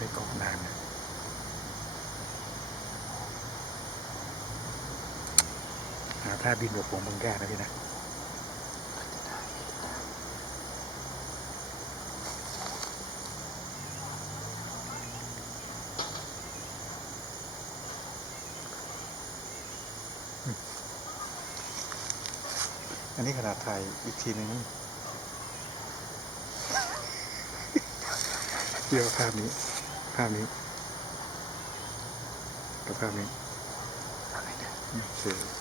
ใช้กรอกนานหาท่าบินแบบผมมึงแก้นะพี่นะอันนี้ขนาดถ่ายอีกทีนึงเกี่ยวภาพนี้ ข้าพนี้กับภาพนี้โอเค